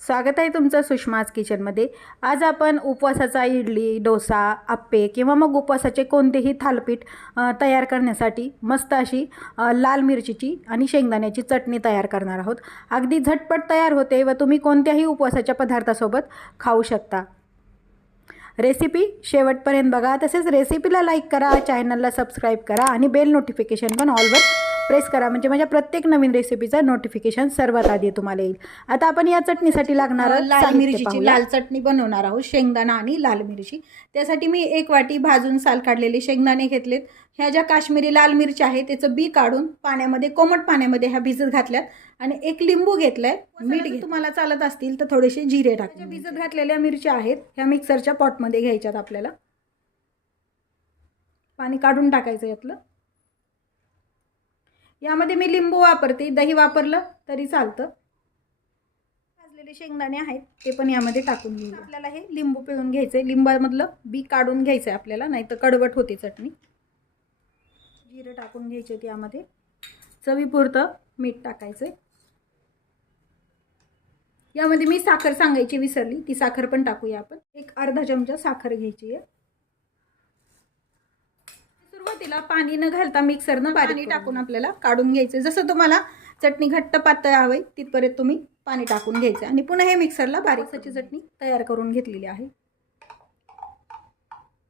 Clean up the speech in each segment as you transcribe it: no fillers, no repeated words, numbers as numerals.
स्वागत आहे तुमचं सुषमाज किचनमध्ये। आज आपण उपवासाचा इडली, डोसा, आप्पे किंवा मग उपवासाचे कोणतेही थालीपीठ तयार करण्यासाठी मस्त अशी लाल मिरचीची आणि शेंगदाण्याची चटणी तयार करणार आहोत। अगदी झटपट तयार होते व तुम्ही कोणत्याही उपवासाच्या पदार्थासोबत खाऊ शकता। रेसिपी शेवटपर्यंत बघा। तसेच रेसिपीला लाईक करा, चॅनलला सबस्क्राईब करा आणि बेल नोटिफिकेशन पण ऑलवर प्रेस करा, म्हणजे माझ्या प्रत्येक नवीन रेसिपीचा नोटिफिकेशन सर्वात आधी तुम्हाला येईल। आता आपण या चटणीसाठी लागणारं लाल मिरचीची लाल चटणी बनवणार आहोत। शेंगदाणा आणि लाल मिरची, त्यासाठी मी 1 वाटी भाजून साल काढलेले शेंगदाणे घेतलेत। ह्या ज्या काश्मीरी लाल मिरच्या आहेत त्याचं बी काढून पाण्यामध्ये, कोमट पाण्यामध्ये ह्या भिजत घातल्यात आणि 1 लिंबू घेतलाय। मीठ तुम्हाला चालत असतील तर थोडेसे जिरे टाका। भिजत घातलेल्या मिरच्या आहेत ह्या मिक्सरच्या पॉटमध्ये घ्यायच्यात। आपल्याला पाणी काढून टाकायचं यातलं। यामध्ये मी लिंबू वापरते, दही वापरलं तरी चालतं। भाजलेले शेंगदाणे आहेत ते पण यामध्ये टाकून घेऊ। आपल्याला हे लिंबू पिळून घ्यायचंय, लिंबामधलं बी काढून घ्यायचंय आपल्याला, नाहीतर कडवट होते चटणी। जिरं टाकून घ्यायचे यामध्ये, चवीपुरतं मीठ टाकायचंय। यामध्ये मी साखर सांगायची विसरली, ती साखर पण टाकूया आपण। एक अर्धा चमचा साखर घ्यायची आहे। सुरुवातीला पाणी न घालता मिक्सरनं पाणी टाकून आपल्याला काढून घ्यायचं। जसं तुम्हाला चटणी घट्ट पातळ हवी तिथपर्यंत तुम्ही पाणी टाकून घ्यायचं आणि पुन्हा हे मिक्सरला बारीक अशी चटणी तयार करून घेतलेली आहे।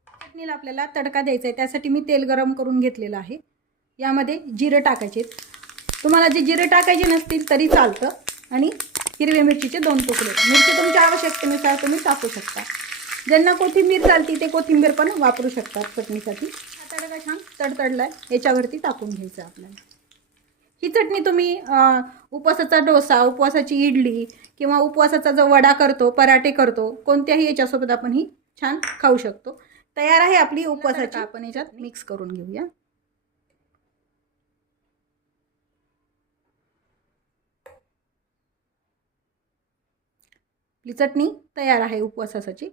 चटणीला आपल्याला तडका द्यायचा आहे, त्यासाठी मी तेल गरम करून घेतलेलं आहे। यामध्ये जिरे टाकायचे, तुम्हाला जे जिरे टाकायचे नसतील तरी चालतं, आणि हिरव्या मिरचीचे 2 तुकडे। मिरची तुमच्या आवश्यकतेनुसार तुम्ही टाकू शकता। ज्यांना कोथिंबीर चालती ते कोथिंबीर पण वापरू शकतात चटणीसाठी। तडका छान तडतडलाय, याच्यावरती टाकून घ्यायचं आपल्याला। ही चटणी तुम्ही उपवासाचा डोसा, उपवासाची इडली किंवा उपवासाचा जो वडा करतो, पराठे करतो, कोणत्याही याच्यासोबत आपण ही छान खाऊ शकतो। तयार आहे आपली उपवासाची। आपण याच्यात मिक्स करून घेऊया। आपली चटणी तयार आहे उपवासाची।